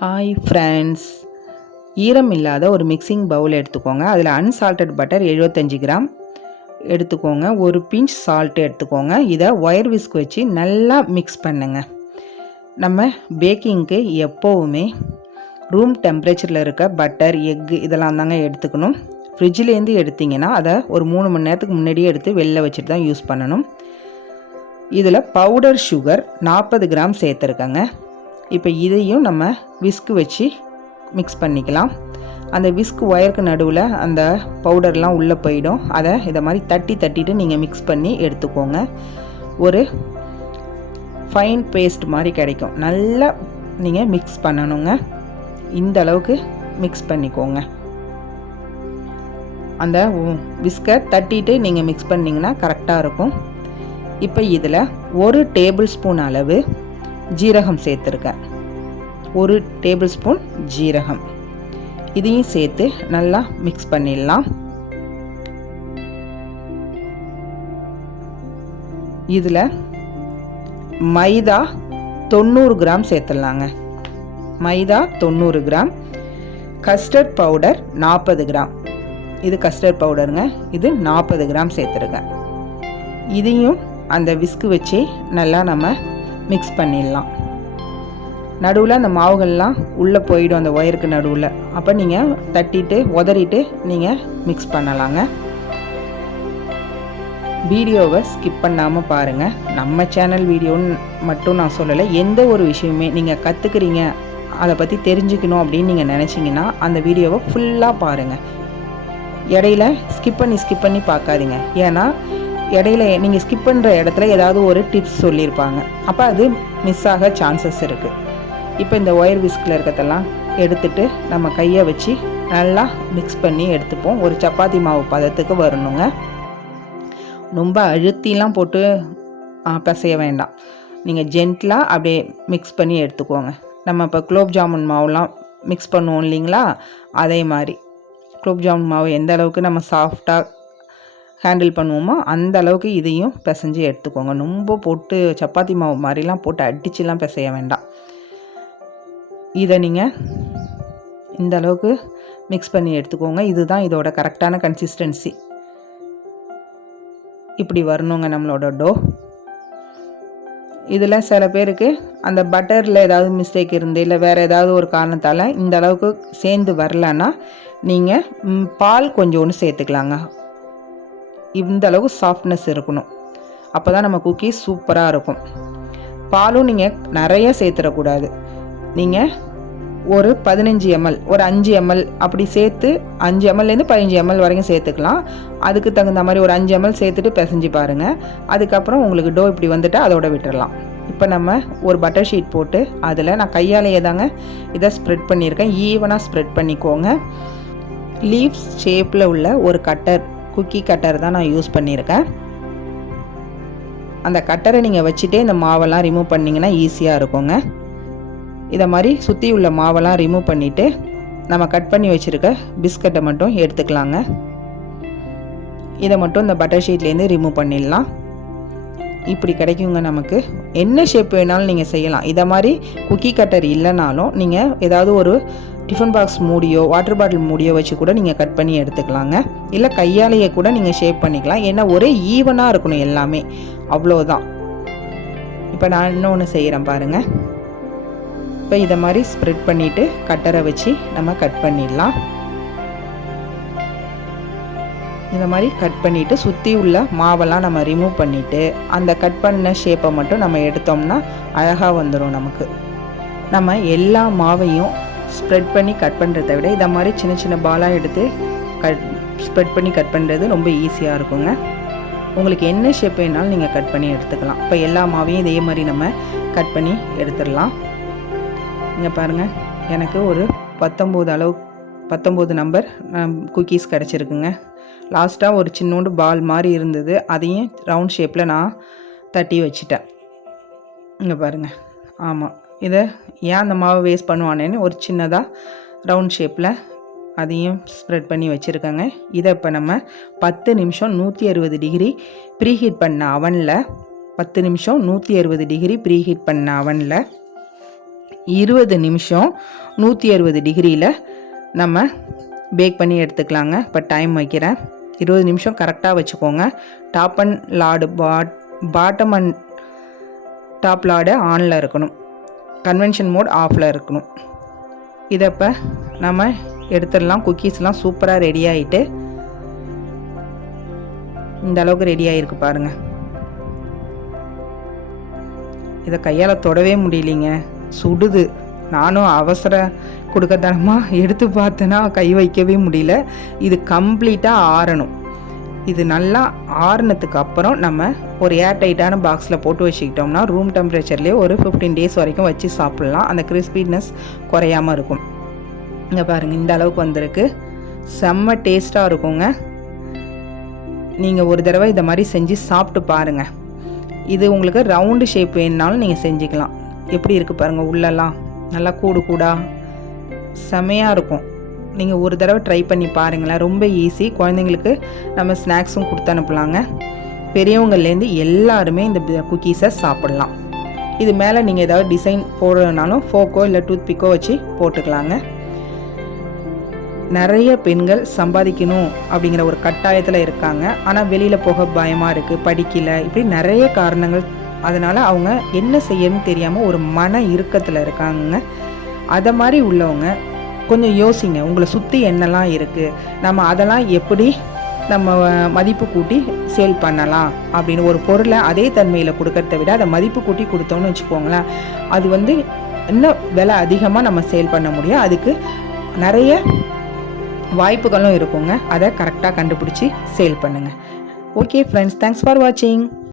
Hi friends ஈரம் இல்லாத ஒரு மிக்சிங் பவுல் எடுத்துக்கோங்க. அதில் அன்சால்டட் பட்டர் 75 கிராம் எடுத்துக்கோங்க. ஒரு பிஞ்ச் சால்ட் எடுத்துக்கோங்க. இதை ஒயர் விஸ்க் வச்சு நல்லா மிக்ஸ் பண்ணுங்க. நம்ம பேக்கிங்க்கு எப்போவுமே ரூம் டெம்பரேச்சரில் இருக்க பட்டர் எக்கு இதெல்லாம் தாங்க எடுத்துக்கணும். ஃப்ரிட்ஜிலேருந்து எடுத்தீங்கன்னா அதை ஒரு மூணு மணி நேரத்துக்கு முன்னாடியே எடுத்து வெளில வச்சுட்டு தான் யூஸ் பண்ணணும். இதில் பவுடர் சுகர் நாற்பது கிராம் சேர்த்துருக்கேங்க. இப்போ இதையும் நம்ம விஸ்க் வச்சு மிக்ஸ் பண்ணிக்கலாம். அந்த விஸ்க் ஒயருக்கு நடுவில் அந்த பவுடர்லாம் உள்ளே போயிடும். அதை இதை மாதிரி தட்டி தட்டிட்டு நீங்கள் மிக்ஸ் பண்ணி எடுத்துக்கோங்க. ஒரு ஃபைன் பேஸ்ட் மாதிரி கிடைக்கும். நல்லா நீங்கள் மிக்ஸ் பண்ணணுங்க. இந்த அளவுக்கு மிக்ஸ் பண்ணிக்கோங்க. அந்த விஸ்கை தட்டிட்டு நீங்கள் மிக்ஸ் பண்ணிங்கன்னா கரெக்டாக இருக்கும். இப்போ இதில் ஒரு டேபிள் ஸ்பூன் அளவு ஜீரகம் சேர்த்துருக்கேன் ஒரு டேபிள் ஸ்பூன் ஜீரகம். இதையும் சேர்த்து நல்லா மிக்ஸ் பண்ணிடலாம். இதில் மைதா தொண்ணூறு கிராம் சேர்த்துடலாங்க. மைதா தொண்ணூறு கிராம். கஸ்டர்ட் பவுடர் நாற்பது கிராம். இது கஸ்டர்ட் பவுடருங்க. இது நாற்பது கிராம் சேர்த்துருங்க. இதையும் அந்த விஸ்கு வச்சு நல்லா நம்ம மிக்ஸ் பண்ணிடலாம். நடுவில் அந்த மாவுகள்லாம் உள்ளே போயிடும் அந்த ஒயருக்கு நடுவில். அப்போ நீங்கள் தட்டிட்டு உதறிட்டு நீங்கள் மிக்ஸ் பண்ணலாங்க. வீடியோவை ஸ்கிப் பண்ணாமல் பாருங்கள் நம்ம சேனல் வீடியோன்னு மட்டும் நான் சொல்லலை. எந்த ஒரு விஷயமே நீங்கள் கற்றுக்குறீங்க அதை பற்றி தெரிஞ்சுக்கணும் அப்படின்னு நீங்கள் நினச்சிங்கன்னா அந்த வீடியோவை ஃபுல்லாக பாருங்கள் இடையில ஸ்கிப் பண்ணி ஸ்கிப் பண்ணி பார்க்காதீங்க. ஏன்னா இடையில நீங்கள் ஸ்கிப் பண்ணுற இடத்துல ஏதாவது ஒரு டிப்ஸ் சொல்லியிருப்பாங்க. அப்போ அது மிஸ் ஆக சான்சஸ் இருக்குது இப்போ இந்த ஒயர் விஸ்கில் இருக்கிறதெல்லாம் எடுத்துட்டு நம்ம கையை வச்சு நல்லா மிக்ஸ் பண்ணி எடுத்துப்போம். ஒரு சப்பாத்தி மாவு பதத்துக்கு வரணுங்க. ரொம்ப அழுத்திலாம் போட்டு பிசைய வேண்டாம். நீங்கள் ஜென்ட்லாக அப்படியே மிக்ஸ் பண்ணி எடுத்துக்கோங்க. நம்ம இப்போ குலோப் ஜாமுன் மாவுலாம் மிக்ஸ் பண்ணுவோம் இல்லைங்களா? அதே மாதிரி. குலோப் ஜாமுன் மாவு எந்த அளவுக்கு நம்ம சாஃப்டாக ஹேண்டில் பண்ணுவோமோ அந்த அளவுக்கு இதையும் பிசைஞ்சு எடுத்துக்கோங்க. ரொம்ப போட்டு சப்பாத்தி மாவு மாதிரிலாம் போட்டு அடிச்சுலாம் பிசைய வேண்டாம். இதை நீங்கள் இந்த அளவுக்கு மிக்ஸ் பண்ணி எடுத்துக்கோங்க. இதுதான் இதோட கரெக்டான கன்சிஸ்டன்சி இப்படி வரணுங்க நம்மளோட டோ இதில் சில பேருக்கு அந்த பட்டரில் ஏதாவது மிஸ்டேக் இருந்து இல்லை வேறு ஏதாவது ஒரு காரணத்தால் இந்த அளவுக்கு சேர்ந்து வரலன்னா நீங்கள் பால் கொஞ்சோன்னு சேர்த்துக்கலாங்க. இந்த அளவுக்கு சாஃப்ட்னஸ் இருக்கணும். அப்போ தான் நம்ம குக்கீஸ் சூப்பராக இருக்கும். பாலும் நீங்கள் நிறைய சேர்த்துடக்கூடாது. நீங்கள் ஒரு பதினஞ்சு எம்எல் ஒரு அஞ்சு எம்எல் அப்படி சேர்த்து அஞ்சு எம்எல்லேருந்து பதினஞ்சு எம்எல் வரைக்கும் சேர்த்துக்கலாம். அதுக்கு தகுந்த மாதிரி ஒரு அஞ்சு எம்எல் சேர்த்துட்டு பிசைஞ்சு பாருங்கள் அதுக்கப்புறம் உங்களுக்கு டோ இப்படி வந்துட்டு அதோட விட்டுறலாம். இப்போ நம்ம ஒரு பட்டர் ஷீட் போட்டு அதில் நான் கையாலேயே தாங்க இதை ஸ்ப்ரெட் பண்ணியிருக்கேன். ஈவனாக ஸ்ப்ரெட் பண்ணிக்கோங்க. லீவ்ஸ் ஷேப்பில் உள்ள ஒரு கட்டர் குக்கி கட்டர் தான் நான் யூஸ் பண்ணியிருக்கேன். அந்த கட்டரை நீங்கள் வச்சுட்டே இந்த மாவெல்லாம் ரிமூவ் பண்ணிங்கன்னா ஈஸியாக இருக்குங்க. இதை மாதிரி சுற்றி உள்ள மாவெல்லாம் ரிமூவ் பண்ணிவிட்டு நம்ம கட் பண்ணி வச்சுருக்க பிஸ்கட்டை மட்டும் எடுத்துக்கலாங்க. இதை மட்டும் இந்த பட்டர் ஷீட்லேருந்து ரிமூவ் பண்ணிடலாம். இப்படி கிடைக்குங்க நமக்கு. என்ன ஷேப் வேணாலும் நீங்கள் செய்யலாம். இதை மாதிரி குக்கி கட்டர் இல்லைனாலும் நீங்கள் ஏதாவது ஒரு டிஃபன் பாக்ஸ் மூடியோ வாட்டர் பாட்டில் மூடியோ வச்சு கூட நீங்கள் கட் பண்ணி எடுத்துக்கலாங்க. இல்லை கையாலேயே கூட நீங்கள் ஷேப் பண்ணிக்கலாம். ஏன்னா ஒரே ஈவனாக இருக்கணும் எல்லாமே. அவ்வளோதான் இப்போ நான் இன்னொன்று செய்கிறேன் பாருங்கள் இப்போ இதை மாதிரி ஸ்ப்ரெட் பண்ணிவிட்டு கட்டரை வச்சு நம்ம கட் பண்ணிடலாம். இந்த மாதிரி கட் பண்ணிவிட்டு சுற்றி உள்ள மாவெல்லாம் நம்ம ரிமூவ் பண்ணிவிட்டு அந்த கட் பண்ண ஷேப்பை மட்டும் நம்ம எடுத்தோம்னா அழகாக வந்துடும் நமக்கு. நம்ம எல்லா மாவையும் ஸ்ப்ரெட் பண்ணி கட் பண்ணுறத விட இதை மாதிரி சின்ன சின்ன பாலாக எடுத்து கட் ஸ்ப்ரெட் பண்ணி கட் பண்ணுறது ரொம்ப ஈஸியாக இருக்குங்க. உங்களுக்கு என்ன ஷேப் வேணாலும் நீங்கள் கட் பண்ணி எடுத்துக்கலாம். இப்போ எல்லா மாவையும் இதே மாதிரி நம்ம கட் பண்ணி எடுத்துடலாம். இங்கே பாருங்கள் எனக்கு ஒரு பத்தொம்போது அளவு பத்தொம்போது நம்பர் குக்கீஸ் கிடச்சிருக்குங்க. லாஸ்ட்டாக ஒரு சின்னோண்டு பால் மாதிரி இருந்தது. அதையும் ரவுண்ட் ஷேப்பில் நான் தட்டி வச்சிட்டேன். இங்கே பாருங்கள் ஆமாம் இதை ஏன் அந்த மாவை வேஸ்ட் பண்ணுவானேன்னு ஒரு சின்னதாக ரவுண்ட் ஷேப்பில் அதையும் ஸ்ப்ரெட் பண்ணி வச்சுருக்கேங்க. இதை இப்போ நம்ம பத்து நிமிஷம் நூற்றி அறுபது டிகிரி ப்ரீஹீட் பண்ண அவனில் பத்து நிமிஷம் நூற்றி அறுபது டிகிரி ப்ரீஹீட் பண்ண அவனில் இருபது நிமிஷம் நூற்றி அறுபது டிகிரியில் நம்ம பேக் பண்ணி எடுத்துக்கலாங்க. இப்போ டைம் வைக்கிறேன். இருபது நிமிஷம் கரெக்டாக வச்சுக்கோங்க. Top and lid pot bottom and top lid ஆனில் இருக்கணும். கன்வென்ஷன் மோட் ஆஃபில் இருக்கணும். இதை இப்போ நம்ம எடுத்துடலாம். குக்கீஸ்லாம் சூப்பராக ரெடி ஆகிட்டு இந்த அளவுக்கு ரெடி ஆகிருக்கு பாருங்கள் இதை கையால் தொடவே முடியலைங்க. சுடுது. நானும் அவசர கொடுக்கத்தனமாக எடுத்து பார்த்தேன்னா கை வைக்கவே முடியல. இது கம்ப்ளீட்டாக ஆறணும். இது நல்லா ஆறுனதுக்கு அப்புறம் நம்ம ஒரு ஏர் டைட்டான பாக்ஸில் போட்டு வச்சுக்கிட்டோம்னா ரூம் டெம்பரேச்சர்லேயே ஒரு ஃபிஃப்டீன் டேஸ் வரைக்கும் வச்சு சாப்பிட்லாம். அந்த கிறிஸ்பினஸ் குறையாமல் இருக்கும். இங்கே பாருங்கள் இந்த அளவுக்கு வந்திருக்கு. செம்ம டேஸ்ட்டாக இருக்குங்க. நீங்கள் ஒரு தடவை இதை மாதிரி செஞ்சு சாப்பிட்டு பாருங்கள் இது உங்களுக்கு ரவுண்டு ஷேப் வேணுனாலும் நீங்கள் செஞ்சுக்கலாம். எப்படி இருக்குது பாருங்கள் உள்ளெல்லாம்? நல்லா கூடு கூடா. செமையாக இருக்கும். நீங்கள் ஒரு தடவை ட்ரை பண்ணி பாருங்களேன். ரொம்ப ஈஸி குழந்தைங்களுக்கு நம்ம ஸ்நாக்ஸும் கொடுத்து அனுப்பலாங்க. பெரியவங்கள்லேருந்து எல்லாருமே இந்த குக்கீஸை சாப்பிட்லாம். இது மேலே நீங்கள் ஏதாவது டிசைன் போடுறதுனாலும் ஃபோக்கோ இல்லை டூத் பிக்கோ வச்சு போட்டுக்கலாங்க. நிறைய பெண்கள் சம்பாதிக்கணும் அப்படிங்கிற ஒரு கட்டாயத்தில் இருக்காங்க. ஆனால் வெளியில் போக பயமாக இருக்குது படிக்கல இப்படி நிறைய காரணங்கள். அதனால் அவங்க என்ன செய்யணும்னு தெரியாமல் ஒரு மன இறுக்கத்தில் இருக்காங்க அதை மாதிரி உள்ளவங்க கொஞ்சம் யோசிங்க. உங்களை சுற்றி என்னெல்லாம் இருக்குது நம்ம அதெல்லாம் எப்படி நம்ம மதிப்பு கூட்டி சேல் பண்ணலாம்? அப்படின்னு ஒரு பொருளை அதே தன்மையில் கொடுக்கறத விட அதை மதிப்பு கூட்டி கொடுத்தோன்னு வச்சுக்கோங்களேன். அது வந்து இன்னும் விலை அதிகமாக நம்ம சேல் பண்ண முடியும். அதுக்கு நிறைய வாய்ப்புகளும் இருக்குங்க. அதை கரெக்டாக கண்டுபிடிச்சி சேல் பண்ணுங்கள் ஓகே ஃப்ரெண்ட்ஸ் தேங்க்ஸ் ஃபார் வாட்சிங்